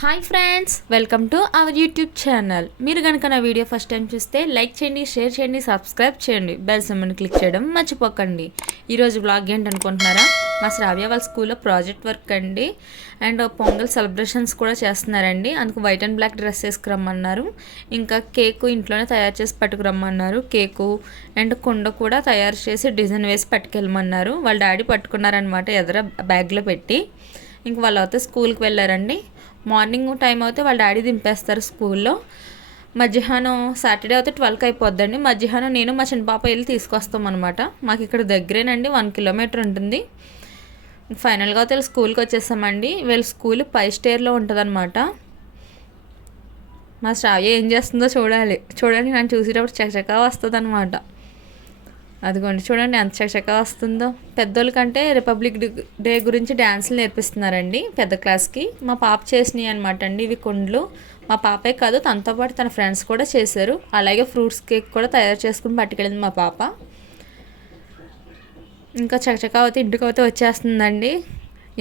Hi friends, welcome to our YouTube channel. మీరు కనుక నా వీడియో ఫస్ట్ టైం చూస్తే లైక్ చేయండి, షేర్ చేయండి, సబ్స్క్రైబ్ చేయండి, బెల్ సింబల్ని క్లిక్ చేయడం మర్చిపోకండి. ఈరోజు బ్లాగ్ ఏంటనుకుంటున్నారా? మా శ్రావ్య వాళ్ళ స్కూల్లో ప్రాజెక్ట్ వర్క్ అండి. అండ్ పొంగల్ సెలబ్రేషన్స్ కూడా చేస్తున్నారండి. అందుకు వైట్ అండ్ బ్లాక్ డ్రెస్ వేసుకురమ్మన్నారు. ఇంకా కేకు ఇంట్లోనే తయారు చేసి పట్టుకురమ్మన్నారు. కేకు అండ్ కుండ కూడా తయారు చేసి డిజైన్ వేసి పట్టుకెళ్ళమన్నారు. వాళ్ళ డాడీ పట్టుకున్నారనమాట, ఎదుర బ్యాగ్లో పెట్టి. ఇంక వాళ్ళు అయితే స్కూల్కి వెళ్ళారండి. మార్నింగ్ టైం అయితే వాళ్ళ డాడీ దింపేస్తారు స్కూల్లో. మధ్యాహ్నం సాటర్డే అయితే 12కి అయిపోద్దండి. మధ్యాహ్నం నేను మా చిన్న పాప వెళ్ళి తీసుకొస్తాం అనమాట. మాకు ఇక్కడ దగ్గరేనండి, 1 కిలోమీటర్ ఉంటుంది. ఫైనల్గా అయితే వీళ్ళు స్కూల్కి వచ్చేసామండి. వీళ్ళ స్కూల్ 5 స్టేర్లో ఉంటుంది అనమాట. మా శ్రావ్య ఏం చేస్తుందో చూడండి. నన్ను చూసేటప్పుడు చకచకా వస్తుంది అనమాట. అదిగోండి, చూడండి ఎంత చకచకా వస్తుందో. పెద్దోళ్ళ కంటే రిపబ్లిక్ డే గురించి డ్యాన్సులు నేర్పిస్తున్నారండి పెద్ద క్లాస్కి. మా పాప చేసినాయి అనమాట అండి ఇవి కుండ్లు. మా పాపే కాదు, తనతో పాటు తన ఫ్రెండ్స్ కూడా చేశారు. అలాగే ఫ్రూట్స్ కేక్ కూడా తయారు చేసుకుని పట్టుకెళ్ళింది మా పాప. ఇంకా చకచకా అయితే ఇంటికి అయితే వచ్చేస్తుందండి.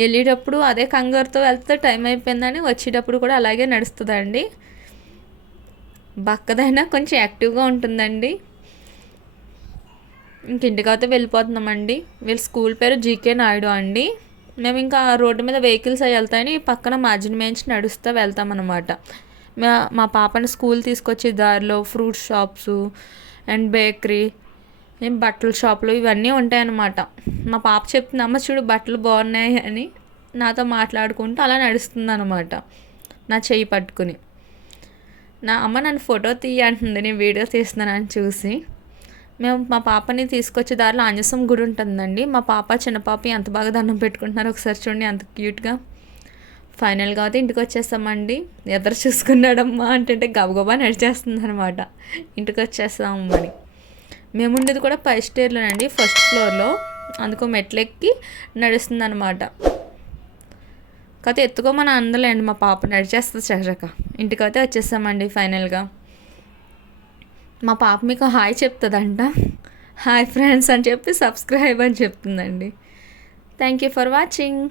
వెళ్ళేటప్పుడు అదే కంగారుతో వెళ్తే టైం అయిపోయిందని, వచ్చేటప్పుడు కూడా అలాగే నడుస్తుందండి. బక్కదైనా కొంచెం యాక్టివ్గా ఉంటుందండి. ఇంక ఇంటికైతే వెళ్ళిపోతున్నామండి. వీళ్ళ స్కూల్ పేరు జీకే నాయుడు అండి. మేము ఇంకా రోడ్డు మీద వెహికల్స్ అవి వెళ్తాయని పక్కన మార్జిన్ మేంచి నడుస్తూ వెళ్తామన్నమాట. మా పాపని స్కూల్ తీసుకొచ్చే దారిలో ఫ్రూట్ షాప్స్ అండ్ బేకరీ, బట్టల షాపులు ఇవన్నీ ఉంటాయన్నమాట. మా పాప చెప్తుంది, అమ్మ చూడు బట్టలు బాగున్నాయి అని నాతో మాట్లాడుకుంటూ అలా నడుస్తుంది అనమాట, నా చెయ్యి పట్టుకుని. నా అమ్మ నన్ను ఫోటో తీయ అంటుంది, నేను వీడియో తీస్తున్నానని చూసి. మేము మా పాపని తీసుకొచ్చే దారిలో ఆంజనేయస్వామి గుడి ఉంటుందండి. మా పాప చిన్న పాప ఎంత బాగా దండం పెట్టుకుంటున్నారు ఒకసారి చూడండి, అంత క్యూట్గా. ఫైనల్గా అయితే ఇంటికి వచ్చేస్తామండి. ఎదురు చూసుకున్నాడమ్మా అంటే గబగబా నడిచేస్తుంది అనమాట. ఇంటికి వచ్చేస్తాము అని. మేము ఉండేది కూడా 5 స్టేర్లోనండి, ఫస్ట్ ఫ్లోర్లో. అందుకో మెట్లెక్కి నడుస్తుంది అనమాట. కాకపోతే ఎత్తుకోమని అందలేండి, మా పాప నడిచేస్తుంది చకచక. ఇంటికైతే వచ్చేస్తామండి ఫైనల్గా. మా పాప మీకు హాయ్ చెప్తుందంట. హాయ్ ఫ్రెండ్స్ అని చెప్పి సబ్స్క్రైబ్ అని చెప్తుందండి. Thank you for watching.